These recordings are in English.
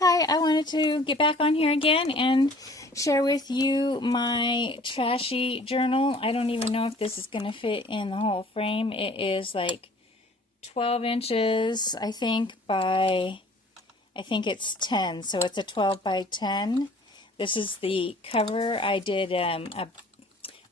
Hi, I wanted to get back on here again and share with you my trashy journal. I don't even know if this is going to fit in the whole frame. It is like 12 inches, I think, by, I think it's 10. So it's a 12 by 10. This is the cover. I did a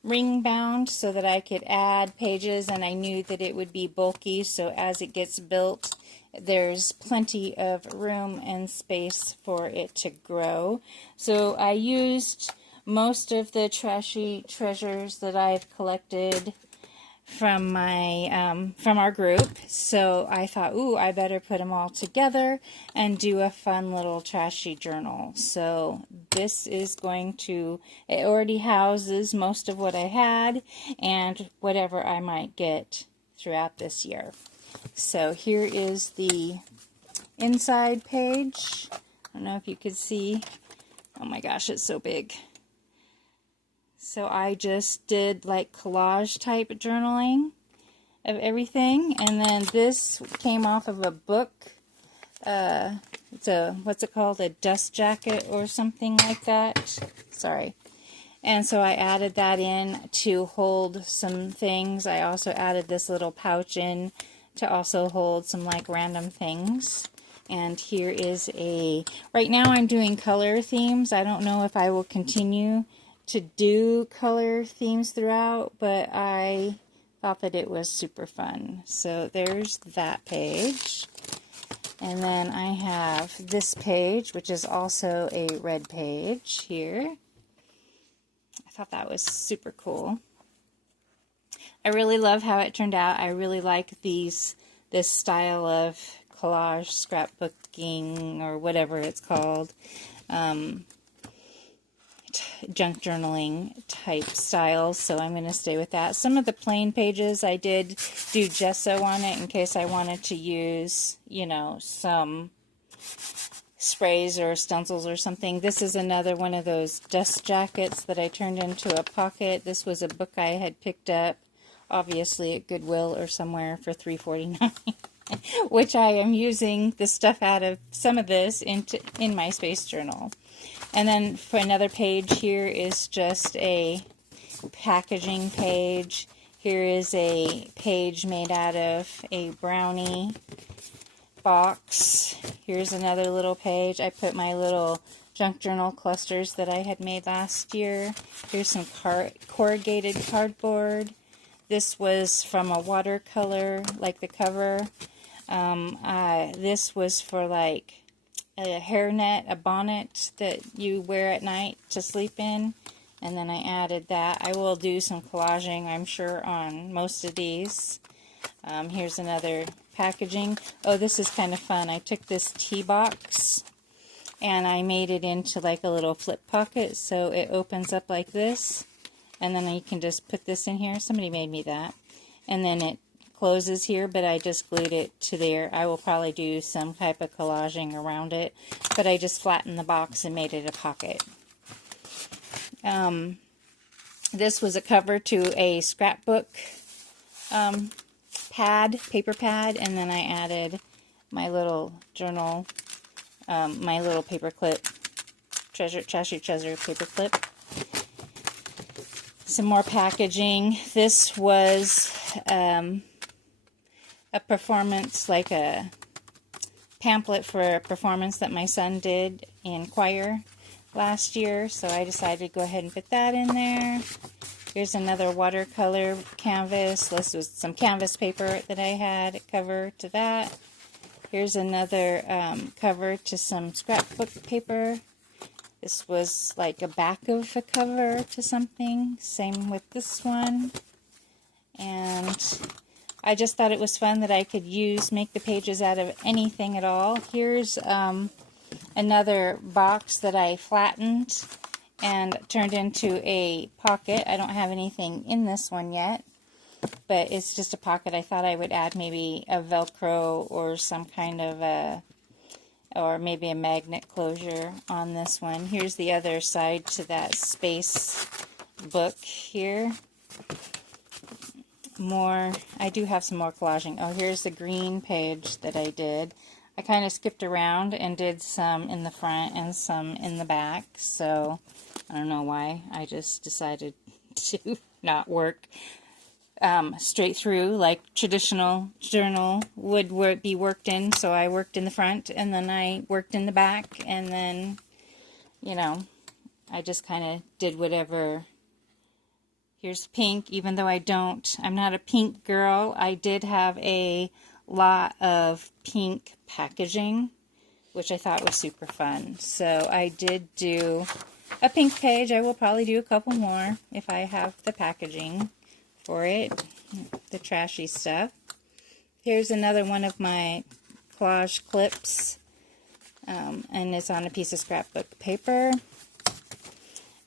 ring bound so that I could add pages, and I knew that it would be bulky, so as it gets built there's plenty of room and space for it to grow. So I used most of the trashy treasures that I've collected from my from our group, so I thought, ooh, I better put them all together and do a fun little trashy journal. So this is going to, it already houses most of what I had and whatever I might get throughout this year. So here is the inside page. I don't know if you could see. Oh my gosh, it's so big. So I just did like collage type journaling of everything, and then this came off of a book. It's a, what's it called, a dust jacket or something like that. Sorry. And so I added that in to hold some things. I also added this little pouch in to also hold some like random things. And here is a, right now I'm doing color themes. I don't know if I will continue to do color themes throughout, but I thought that it was super fun. So there's that page. And then I have this page, which is also a red page here. I thought that was super cool. I really love how it turned out. I really like this style of collage scrapbooking, or whatever it's called, junk journaling type styles, so I'm going to stay with that. Some of the plain pages I did do gesso on it in case I wanted to use, you know, some sprays or stencils or something. This is another one of those dust jackets that I turned into a pocket. This was a book I had picked up, obviously at Goodwill or somewhere, for $3.49, which I am using the stuff out of some of this in my space journal. And then for another page here is just a packaging page. Here is a page made out of a brownie box. Here's another little page. I put my little junk journal clusters that I had made last year. Here's some corrugated cardboard. This was from a watercolor, like the cover. This was for like a hairnet, a bonnet that you wear at night to sleep in. And then I added that. I will do some collaging, I'm sure, on most of these. Here's another packaging. Oh, this is kind of fun. I took this tea box and I made it into like a little flip pocket, so it opens up like this, and then you can just put this in here. Somebody made me that. And then it closes here, but I just glued it to there. I will probably do some type of collaging around it, but I just flattened the box and made it a pocket. This was a cover to a scrapbook pad, paper pad, and then I added my little journal, my little paper clip, Trashy Treasure paper clip. Some more packaging. This was a performance, like a pamphlet for a performance that my son did in choir last year, so I decided to go ahead and put that in there. Here's another watercolor canvas. This was some canvas paper that I had, a cover to that. Here's another cover to some scrapbook paper. This was like a back of a cover to something. Same with this one. And I just thought it was fun that I could make the pages out of anything at all. Here's another box that I flattened and turned into a pocket. I don't have anything in this one yet, but it's just a pocket. I thought I would add maybe a Velcro or some kind of or maybe a magnet closure on this one. Here's the other side to that space book here. More, I do have some more collaging. Oh, here's the green page that I did. I kind of skipped around and did some in the front and some in the back. So I don't know why. I just decided to not work straight through like traditional journal would be worked in. So I worked in the front and then I worked in the back, and then, you know, I just kind of did whatever. Here's pink, even though I'm not a pink girl. I did have a lot of pink packaging, which I thought was super fun. So I did do a pink page. I will probably do a couple more if I have the packaging for it, the trashy stuff. Here's another one of my collage clips, and it's on a piece of scrapbook paper.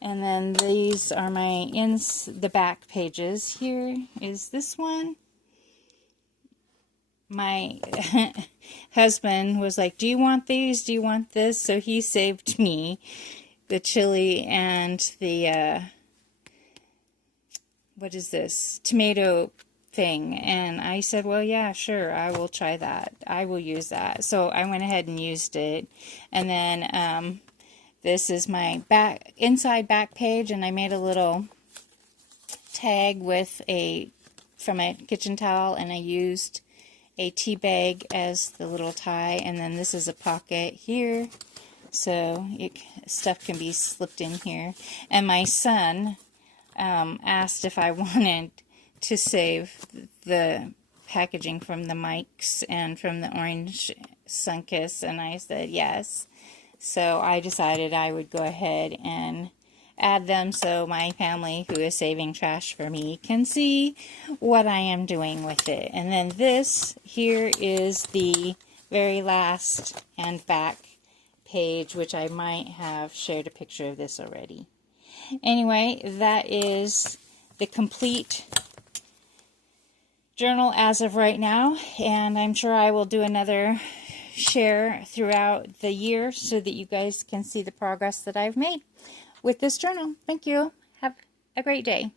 And then these are the back pages. Here is this one. My husband was like, do you want these? Do you want this? So he saved me the chili and the, what is this? Tomato thing. And I said, well, yeah, sure, I will try that. I will use that. So I went ahead and used it. And then, this is my inside back page, and I made a little tag from a kitchen towel, and I used a tea bag as the little tie, and then this is a pocket here, so stuff can be slipped in here. And my son asked if I wanted to save the packaging from the mics and from the orange Sunkiss, and I said yes. So I decided I would go ahead and add them so my family, who is saving trash for me, can see what I am doing with it. And then this here is the very last and back page, which I might have shared a picture of this already. Anyway, that is the complete journal as of right now, and I'm sure I will do another share throughout the year so that you guys can see the progress that I've made with this journal. Thank you. Have a great day.